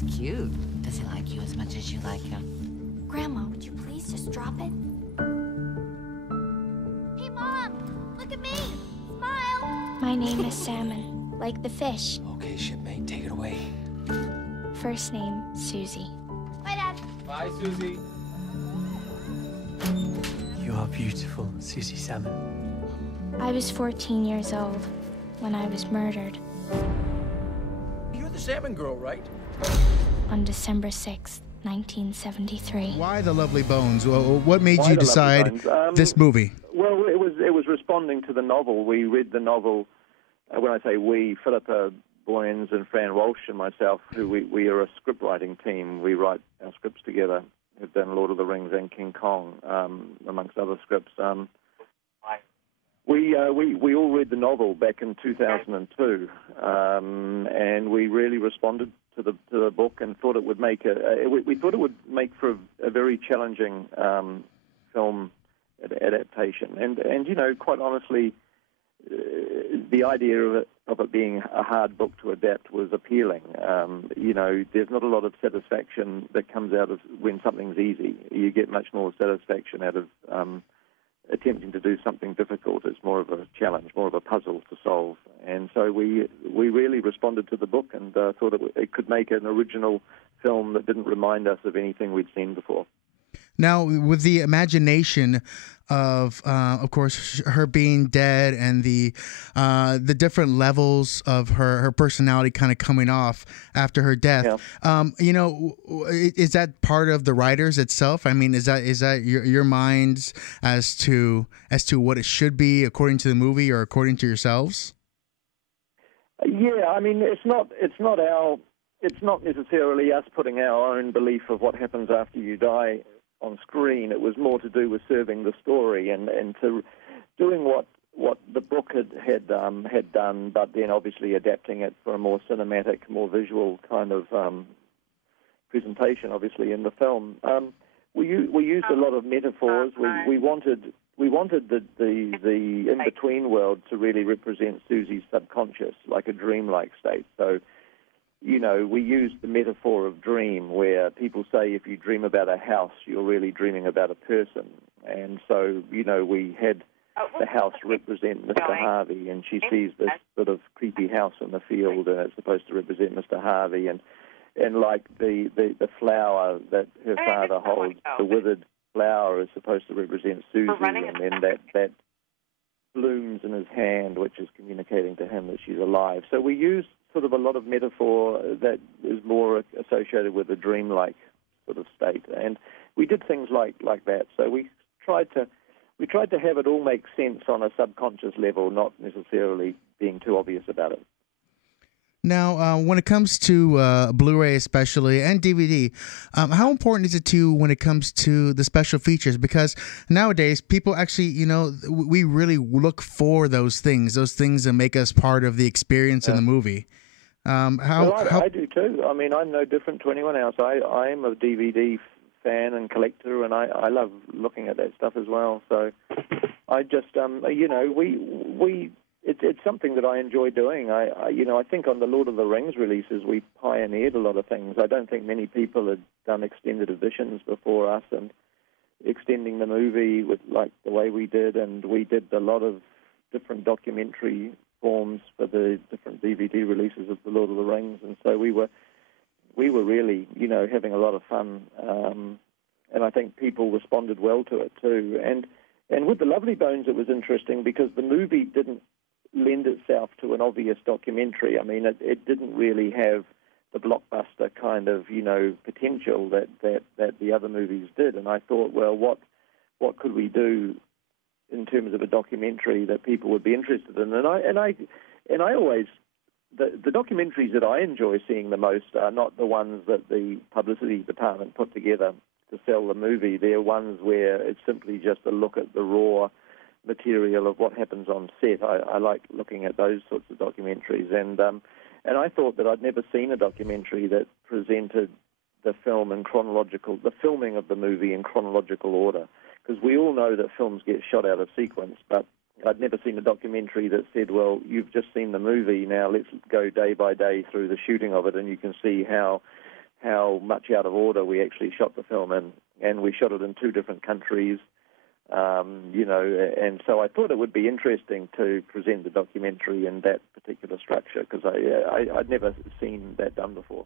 He's cute. Does he like you as much as you like him? Grandma, would you please just drop it? Hey, Mom! Look at me! Smile! My name is Salmon, like the fish. Okay, shipmate, take it away. First name, Susie. Bye, Dad. Bye, Susie. You are beautiful, Susie Salmon. I was 14 years old when I was murdered You're the salmon girl, right? on December 6th, 1973. Why The Lovely Bones? What made you decide this movie? Well, it was responding to the novel. We read the novel. When I say we, Philippa Boyens and Fran Walsh and myself, who we are a script writing team. We write our scripts together. Have done Lord of the Rings and King Kong, amongst other scripts. We all read the novel back in 2002, and we really responded to the book and thought it would make we thought it would make for a very challenging film adaptation. And you know, quite honestly, the idea of it being a hard book to adapt was appealing. You know, there's not a lot of satisfaction that comes out of when something's easy. You get much more satisfaction out of attempting to do something difficult. It's more of a challenge, more of a puzzle to solve. And so we really responded to the book and thought it could make an original film that didn't remind us of anything we'd seen before. Now, with the imagination of course, her being dead and the different levels of her personality kind of coming off after her death, you know, is that part of the writers itself? I mean, is that your minds as to what it should be according to the movie or according to yourselves? Yeah, I mean, it's not necessarily us putting our own belief of what happens after you die on screen. It was more to do with serving the story and to doing what the book had done, but then obviously adapting it for a more cinematic, more visual kind of presentation. Obviously, in the film, we used a lot of metaphors. We wanted the in-between world to really represent Susie's subconscious, like a dreamlike state. So, you know, we used the metaphor of dream, where people say if you dream about a house, you're really dreaming about a person. And so, you know, we had the house represent Mr. Harvey, and she sees this sort of creepy house in the field, and it's supposed to represent Mr. Harvey. And like the flower that her father holds, the withered flower is supposed to represent Susie, and then that blooms in his hand, which is communicating to him that she's alive. So we use sort of a lot of metaphor that is more associated with a dreamlike sort of state, and we did things like that. So we tried to have it all make sense on a subconscious level, not necessarily being too obvious about it. Now, when it comes to Blu-ray especially and DVD, how important is it to you when it comes to the special features? Because nowadays, people actually, you know, we really look for those things that make us part of the experience in the movie. I do too. I mean, I'm no different to anyone else. I am a DVD fan and collector, and I love looking at that stuff as well. So I just, you know, it's something that I enjoy doing. I think on the Lord of the Rings releases, we pioneered a lot of things. I don't think many people had done extended editions before us, and extending the movie with like the way we did, and we did a lot of different documentary forms for the different DVD releases of the Lord of the Rings, and so we were really, you know, having a lot of fun, and I think people responded well to it too. And with the Lovely Bones, it was interesting because the movie didn't lend itself to an obvious documentary. I mean, it didn't really have the blockbuster kind of, you know, potential that the other movies did. And I thought, well, what could we do in terms of a documentary that people would be interested in? And I always, the documentaries that I enjoy seeing the most are not the ones that the publicity department put together to sell the movie. They're ones where it's simply just a look at the raw material of what happens on set. I like looking at those sorts of documentaries, and I thought that I'd never seen a documentary that presented the filming of the movie in chronological order, because we all know that films get shot out of sequence, but I'd never seen a documentary that said, well, you've just seen the movie, now let's go day by day through the shooting of it, and you can see how how much out of order we actually shot the film in, and we shot it in 2 different countries. And so I thought it would be interesting to present the documentary in that particular structure, because I'd never seen that done before.